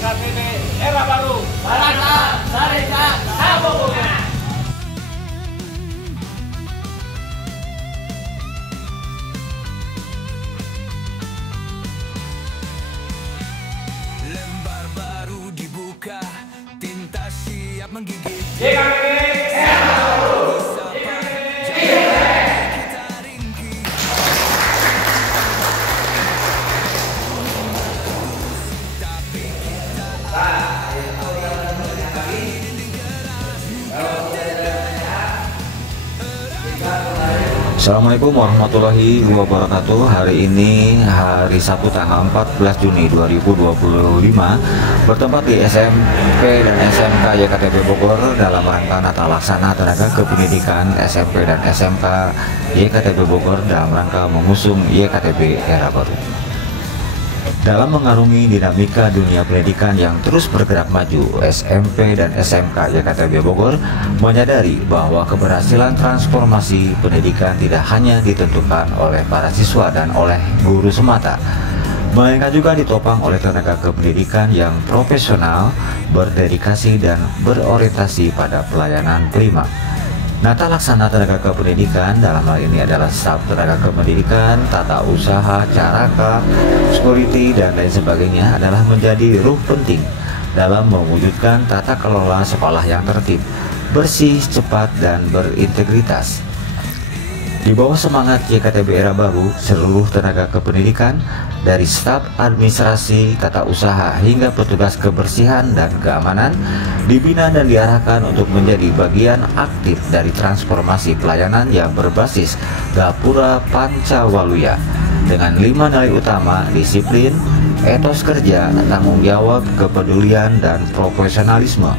YKTB Era Baru. Baraka, Sarika, Sabukuna. Lembar baru dibuka, tinta siap menggigit. YKTB Era Baru. Assalamualaikum warahmatullahi wabarakatuh. Hari ini hari Sabtu tanggal 14 Juni 2025 bertempat di SMP dan SMK YKTB Bogor dalam rangka Natal Laksana Tenaga Kependidikan SMP dan SMK YKTB Bogor dalam rangka mengusung YKTB Era Baru. Dalam mengarungi dinamika dunia pendidikan yang terus bergerak maju, SMP dan SMK YKTB Bogor menyadari bahwa keberhasilan transformasi pendidikan tidak hanya ditentukan oleh para siswa dan oleh guru semata, melainkan juga ditopang oleh tenaga kependidikan yang profesional, berdedikasi dan berorientasi pada pelayanan prima. Nata laksana tenaga kependidikan dalam hal ini adalah staf tenaga kependidikan, tata usaha, caraka, security, dan lain sebagainya adalah menjadi ruh penting dalam mewujudkan tata kelola sekolah yang tertib, bersih, cepat, dan berintegritas. Di bawah semangat YKTB Era Baru, seluruh tenaga kependidikan dari staf administrasi, tata usaha hingga petugas kebersihan dan keamanan dibina dan diarahkan untuk menjadi bagian aktif dari transformasi pelayanan yang berbasis Gapura Pancawaluya dengan 5 nilai utama: disiplin, etos kerja, tanggung jawab, kepedulian, dan profesionalisme.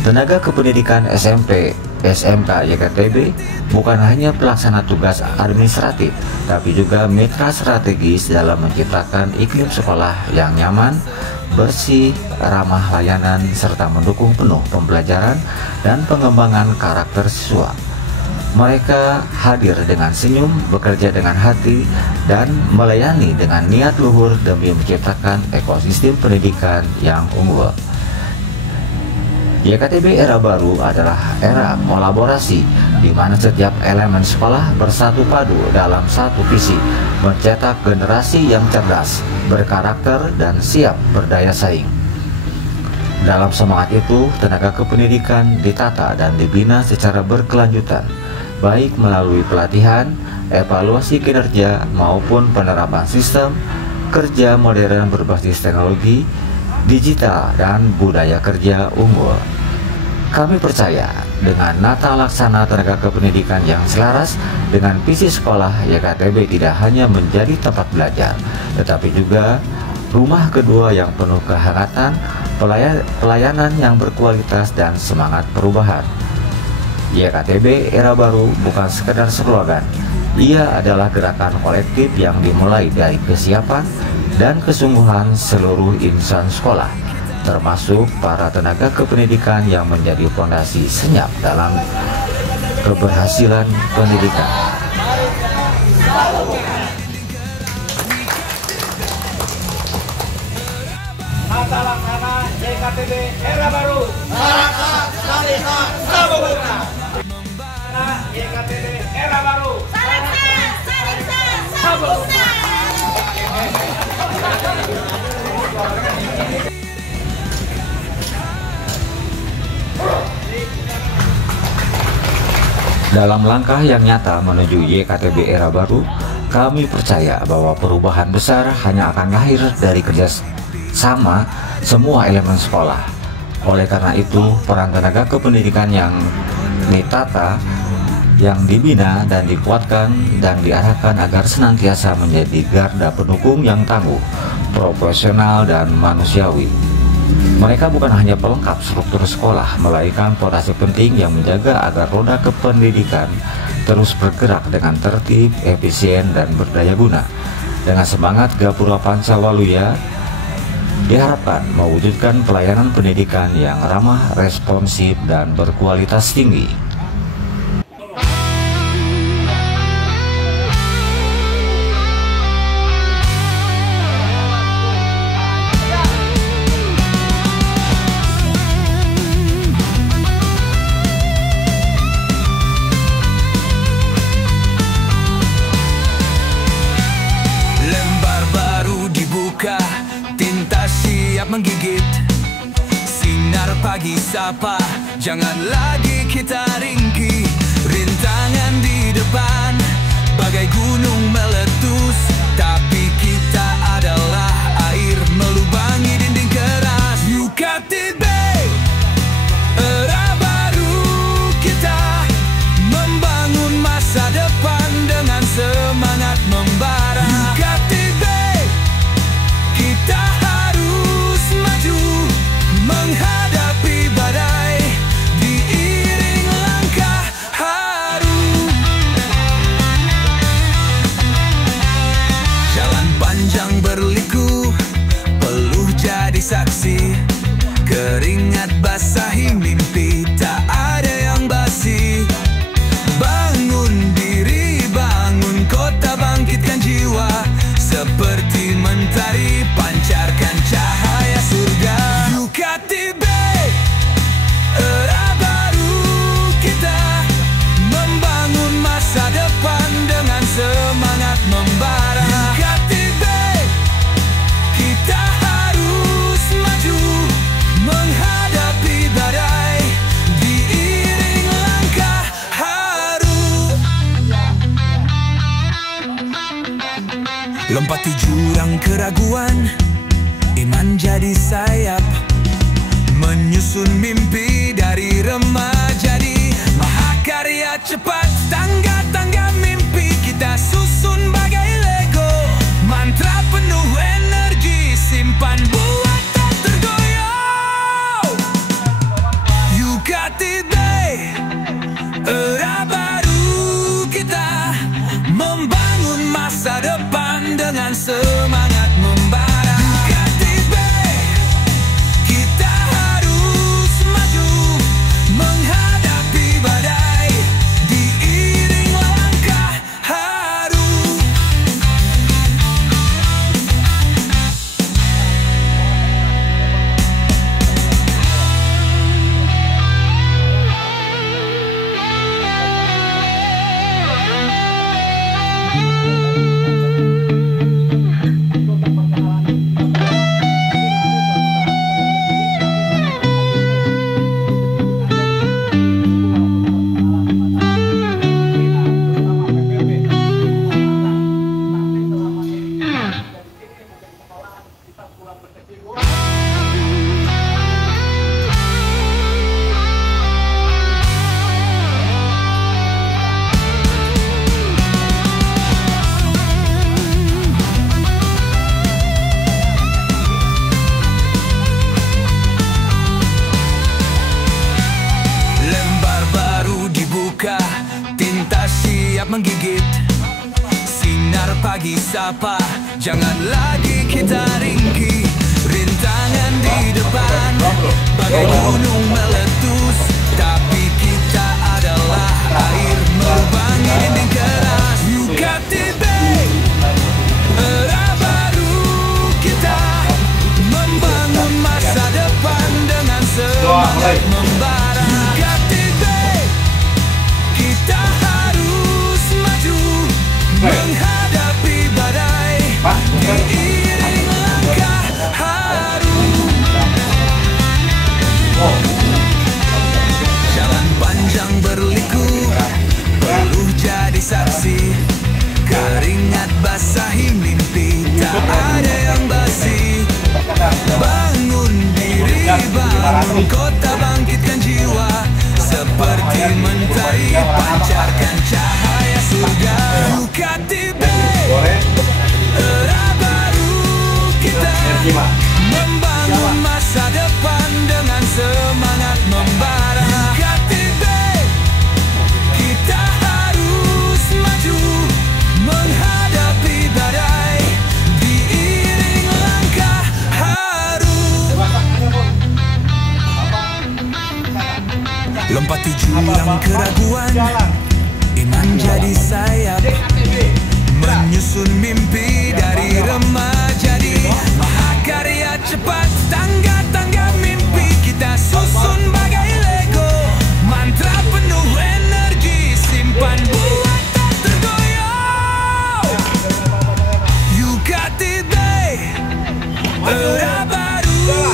Tenaga kependidikan SMP, SMK YKTB bukan hanya pelaksana tugas administratif, tapi juga mitra strategis dalam menciptakan iklim sekolah yang nyaman, bersih, ramah layanan, serta mendukung penuh pembelajaran dan pengembangan karakter siswa. Mereka hadir dengan senyum, bekerja dengan hati, dan melayani dengan niat luhur demi menciptakan ekosistem pendidikan yang unggul. YKTB Era Baru adalah era kolaborasi di mana setiap elemen sekolah bersatu padu dalam satu visi, mencetak generasi yang cerdas, berkarakter, dan siap berdaya saing. Dalam semangat itu, tenaga kependidikan ditata dan dibina secara berkelanjutan, baik melalui pelatihan, evaluasi kinerja, maupun penerapan sistem kerja modern berbasis teknologi, digital, dan budaya kerja unggul. Kami percaya dengan nata laksana tenaga kependidikan yang selaras dengan visi sekolah, YKTB tidak hanya menjadi tempat belajar, tetapi juga rumah kedua yang penuh kehangatan, pelayanan yang berkualitas, dan semangat perubahan. YKTB Era Baru bukan sekedar slogan, ia adalah gerakan kolektif yang dimulai dari kesiapan dan kesungguhan seluruh insan sekolah, termasuk para tenaga kependidikan yang menjadi fondasi senyap dalam keberhasilan pendidikan. Nata laksana YKTB Era Baru. Baraka, Sarika, Sabukuna. YKTB Era Baru. Sarika, Sarika, Sabukuna. Dalam langkah yang nyata menuju YKTB Era Baru, kami percaya bahwa perubahan besar hanya akan lahir dari kerja sama semua elemen sekolah. Oleh karena itu, peran tenaga kependidikan yang ditata, yang dibina dan dikuatkan dan diarahkan agar senantiasa menjadi garda pendukung yang tangguh, profesional, dan manusiawi. Mereka bukan hanya pelengkap struktur sekolah, melainkan fondasi penting yang menjaga agar roda kependidikan terus bergerak dengan tertib, efisien, dan berdaya guna. Dengan semangat Gapura Pancawaluya, diharapkan mewujudkan pelayanan pendidikan yang ramah, responsif, dan berkualitas tinggi. siap menggigit. Sinar pagi sapa, jangan lagi kita ringkih. Rintangan di depan bagai gunung meletus, tapi kita adalah air melubangi dinding keras. UKTB, era baru kita membangun masa depan dengan semangat membara. UKTB, kita harus maju menghadapi badai diiring langkah haru. Jalan panjang berliku, peluh jadi saksi. Keringat basahi mimpi, tak ada yang basi. Bangun diri, bangun kota, bangkitkan jiwa. Seperti mentari, pancarkan cahaya surga. UKTB, era baru kita membangun masa depan dengan semangat membara. UKTB, kita harus maju menghadapi badai diiring langkah haru. Lompati jurang keraguan, iman jadi sayap. Menyusun mimpi dari remaja di mahakarya cepat. Tangga-tangga mimpi kita susun bagai Lego. Mantra penuh energi, simpan buat tak tergoyah. UKTB, era baru kita membangun masa depan dengan semangat membara. UKTB, kita harus maju menghadapi badai diiring langkah haru. Lembar baru dibuka, tinta siap menggigit. Sinar pagi sapa, jangan lagi kita ringkih. Rintangan di depan bagai gunung meletus, tapi kita adalah air melubangi dinding keras. UKTB, era baru kita membangun masa depan dengan semangat membara. UKTB, kita harus maju menghadapi badai diiring langkah haru. Jalan panjang berliku, peluh jadi saksi. Keringat basahi mimpi, tak ada yang basi. Bangun diri, bangun kota, bangkitkan jiwa. Seperti mentari, pancarkan cahaya surga. UKTB, era baru kita membangun masa depan dengan semangat membara. UKTB, kita harus maju menghadapi badai diiring langkah haru. Lompati jurang keraguan, iman jadi sayap. Menyusun mimpi dari remaja di mahakarya cepat. Tangga-tangga mimpi kita susun bagai Lego. Mantra penuh energi, simpan buat tak tergoyah. UKTB, era baru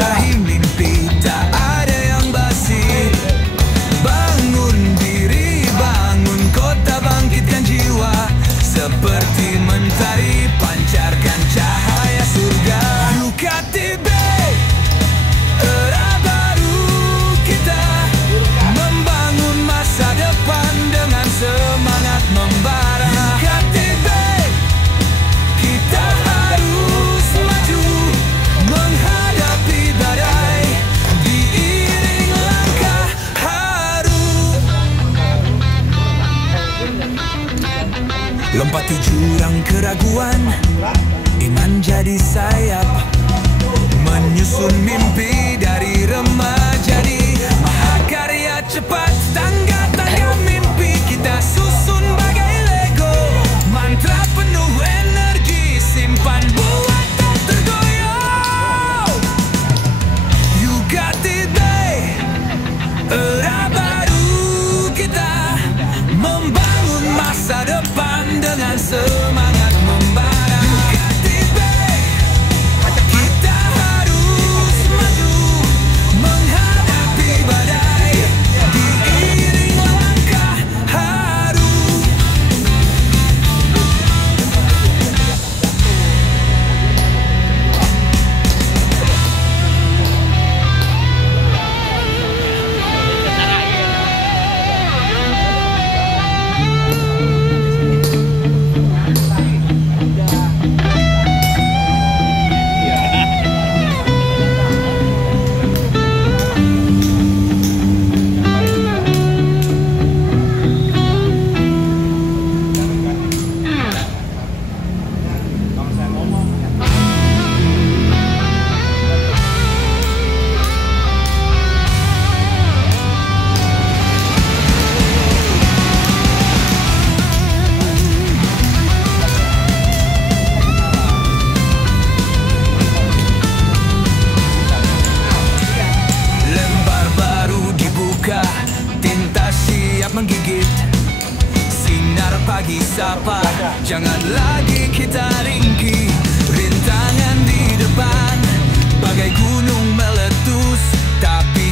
Basahi mimpi, tak ada yang basi. Bangun diri, bangun kota, bangkitkan jiwa. Seperti mentari, pancarkan cahaya surga. UKTB, era baru kita, membangun masa depan dengan semangat membara. UKTB, kita harus maju menghadapi badai, diiring langkah haru. Lompati jurang keraguan, iman jadi sayap, menyusun mimpi dari remaja di mahakarya cepat. Tangga-tangga mimpi kita susun bagai Lego, mantra penuh energi, simpan buat tak tergoyang. UKTB, era baru kita, membangun masa depan dengan semangat membara. UKTB, kita harus maju menghadapi badai, diiring langkah haru. Lembar baru dibuka, tinta siap menggigit. Sinar pagi sapa, jangan lagi kita ringkih. Rintangan di depan, bagai gunung meletus, tapi